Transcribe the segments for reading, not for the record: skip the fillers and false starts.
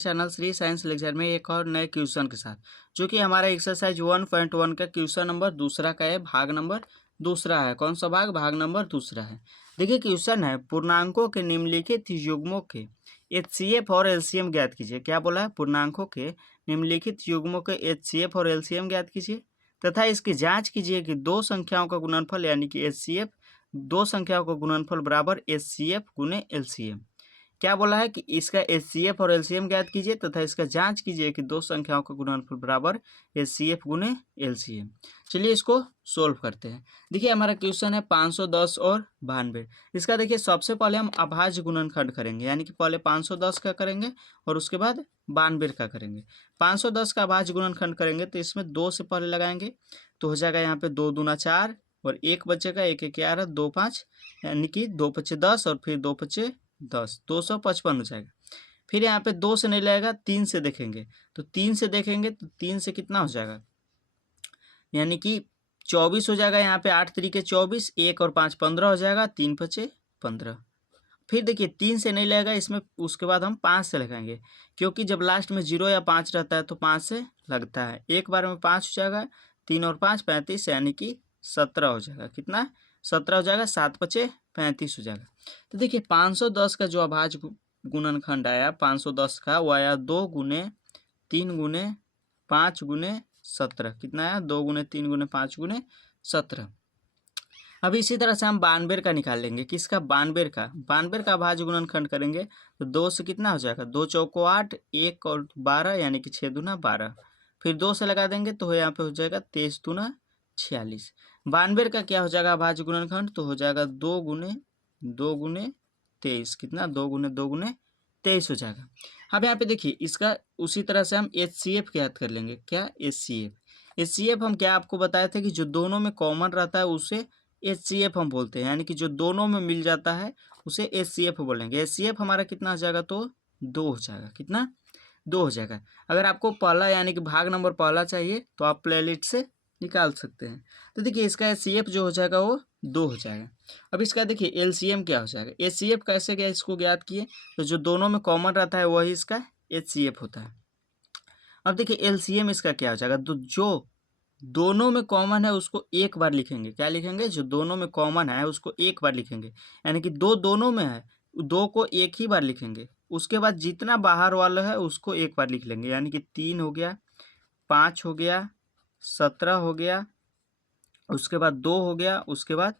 Channel Shri science lecture में एक और नए क्वेश्चन के साथ, जो कि हमारा एक्सरसाइज 1.1 का क्वेश्चन नंबर दूसरा का है, भाग नंबर दूसरा है। कौन सा भाग? भाग नंबर दूसरा है। देखिए क्वेश्चन है, पूर्णांकों के निम्नलिखित युग्मों के एचसीएफ और एलसीएम ज्ञात कीजिए। क्या बोला है? पूर्णांकों के निम्नलिखित युग्मों के एचसीएफ और एलसीएम ज्ञात कीजिए तथा इसकी जांच कीजिए कि दो संख्याओं का गुणनफल यानी कि एचसीएफ, दो संख्याओं का गुणनफल बराबर एचसीएफ गुने एलसीएम। क्या बोला है कि इसका एचसीएफ और एलसीएम ज्ञात कीजिए तथा इसका जांच कीजिए कि दो संख्याओं का गुणनफल बराबर एचसीएफ गुने एलसीएम। चलिए इसको सोल्व करते हैं। देखिए हमारा क्वेश्चन है 510 और 92। इसका देखिए सबसे पहले हम अभाज्य गुणनखंड करेंगे, यानी कि पहले 510 का करेंगे और उसके बाद 92 का करेंगे। 510 का अभाज्य गुणनखंड करेंगे तो इसमें 2 से पहले लगाएंगे तो हो जाएगा यहाँ पे 2 दूना 4 और 1 बचेगा, 1 1 11 2 5, यानी कि 2 पचे 10 और फिर 2 पचे 10, 255 हो जाएगा। फिर यहाँ पे 2 से नहीं लगेगा, 3 से देखेंगे तो 3 से देखेंगे तो 3 से कितना हो जाएगा, यानी कि 24 हो जाएगा। यहाँ पे 8 तरीके 24, 1 और 5 15 हो जाएगा, 3 पचे 15। फिर देखिए 3 से नहीं लगेगा इसमें, उसके बाद हम 5 से लगाएंगे, क्योंकि जब लास्ट में 0 या 5 रहता है तो 5 से लगता है। एक बार में 5 हो जाएगा, 3 और 5 35, यानी कि 17 हो जाएगा। कितना? 17 हो जाएगा। 7 पचे 35 हो जाएगा। तो देखिए 510 का जो अभाज्य गुणनखंड आया 510 का, वो आया 2 गुने 3 गुने 5 गुने 17। कितना आया? 2 गुने 3 गुने 5 गुने 17। अब इसी तरह से हम 92 का निकाल लेंगे। किसका? 92 का अभाज्य गुणनखंड करेंगे तो 2 से कितना हो जाएगा? 2 चौको 8, 1 और 12, यानी कि 6 दूना 12। फिर 2 से लगा देंगे तो यहाँ पे हो जाएगा 23 दूना 46। 92 का क्या हो जाएगा अभाज्य गुणनखंड? तो हो जाएगा 2 गुने 23। कितना? 2 गुने 23 हो जाएगा। अब यहाँ पे देखिए इसका उसी तरह से हम एचसीएफ ज्ञात कर लेंगे। क्या? एचसीएफ हम क्या आपको बताए थे कि जो दोनों में कॉमन रहता है उसे एचसीएफ हम बोलते हैं, यानी कि जो दोनों में मिल जाता है उसे एचसीएफ बोलेंगे। एचसीएफ हमारा कितना हो जाएगा? तो 2 हो जाएगा। कितना? 2 हो जाएगा। अगर आपको पहला यानी कि भाग नंबर पहला चाहिए तो आप प्लेलिस्ट से निकाल सकते हैं। तो देखिए इसका एचसीएफ जो हो जाएगा वो 2 हो जाएगा। अब इसका देखिए एलसीएम क्या हो जाएगा। एचसीएफ कैसे गया इसको ज्ञात किए, तो जो दोनों में कॉमन रहता है वही इसका एचसीएफ होता है। अब देखिए एलसीएम इसका क्या हो जाएगा, तो जो दोनों में कॉमन है उसको एक बार लिखेंगे। क्या लिखेंगे? जो दोनों में कॉमन है उसको एक बार लिखेंगे, यानी कि दो दोनों में है, 2 को एक ही बार लिखेंगे। उसके बाद जितना बाहर वाला है उसको एक बार लिख लेंगे, यानी कि 3 हो गया, 5 हो गया, 17 हो गया, उसके बाद 2 हो गया, उसके बाद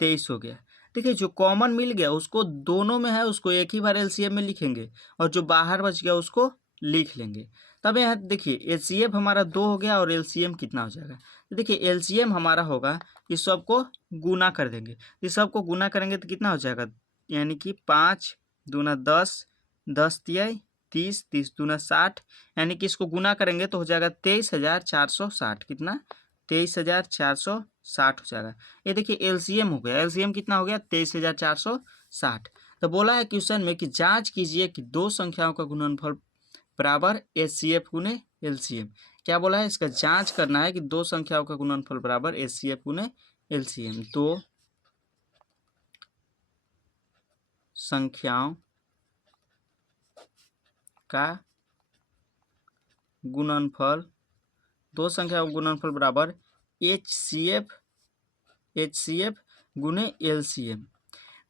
23 हो गया। देखिए जो कॉमन मिल गया उसको दोनों में है उसको एक ही बार एलसीएम में लिखेंगे और जो बाहर बच गया उसको लिख लेंगे। तब यहाँ देखिए एचसीएफ हमारा 2 हो गया और एलसीएम कितना हो जाएगा। तो देखिए एलसीएम हमारा होगा, इस सबको गुना कर देंगे। इस सबको गुना करेंगे तो कितना हो जाएगा, यानी कि 5 दूना 10, 10 तिया 30, 30 दूना 60, यानी कि इसको गुना करेंगे तो हो जाएगा 23,460। कितना? 23,460 हो जाएगा। ये देखिए एलसीएम हो गया। एलसीएम कितना हो गया? 23,460। तो बोला है क्वेश्चन में कि जांच कीजिए कि दो संख्याओं का गुणनफल बराबर एचसीएफ गुने एलसीएम। क्या बोला है? इसका जांच करना है कि दो संख्याओं का गुणनफल बराबर एचसीएफ गुने एलसीएम। दो संख्याओं का गुणनफल, दो संख्याओं का गुणनफल बराबर एचसीएफ गुने एलसीएम।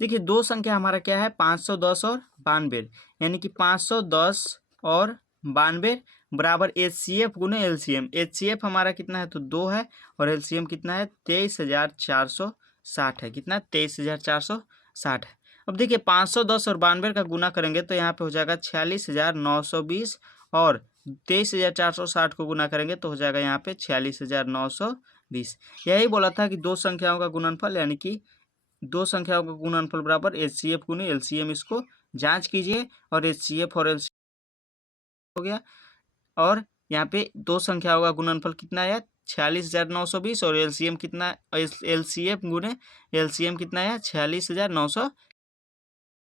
देखिए दो संख्या हमारा क्या है, 510 और 92, यानी कि 510 और 92 बराबर एचसीएफ गुने एलसीएम। एचसीएफ हमारा कितना है? तो 2 है और एलसीएम कितना है? 23,460 है। कितना? 23,460 है। अब देखिए 510 और 92 का गुना करेंगे तो यहाँ पे हो जाएगा 46,920 और 23,460 को गुना करेंगे तो हो जाएगा यहाँ पे 46,920। यही बोला था कि दो संख्याओं का गुणनफल, यानी कि दो संख्याओं का गुणनफल बराबर एचसीएफ गुने एलसीएम। इसको जांच कीजिए और एचसीएफ और एलसीएम हो गया। और यहाँ पे दो संख्याओं का गुणनफल कितना आया? 46,920 और एलसीएम कितना, एलसीएफ गुने एलसीएम कितना आया? 46,920।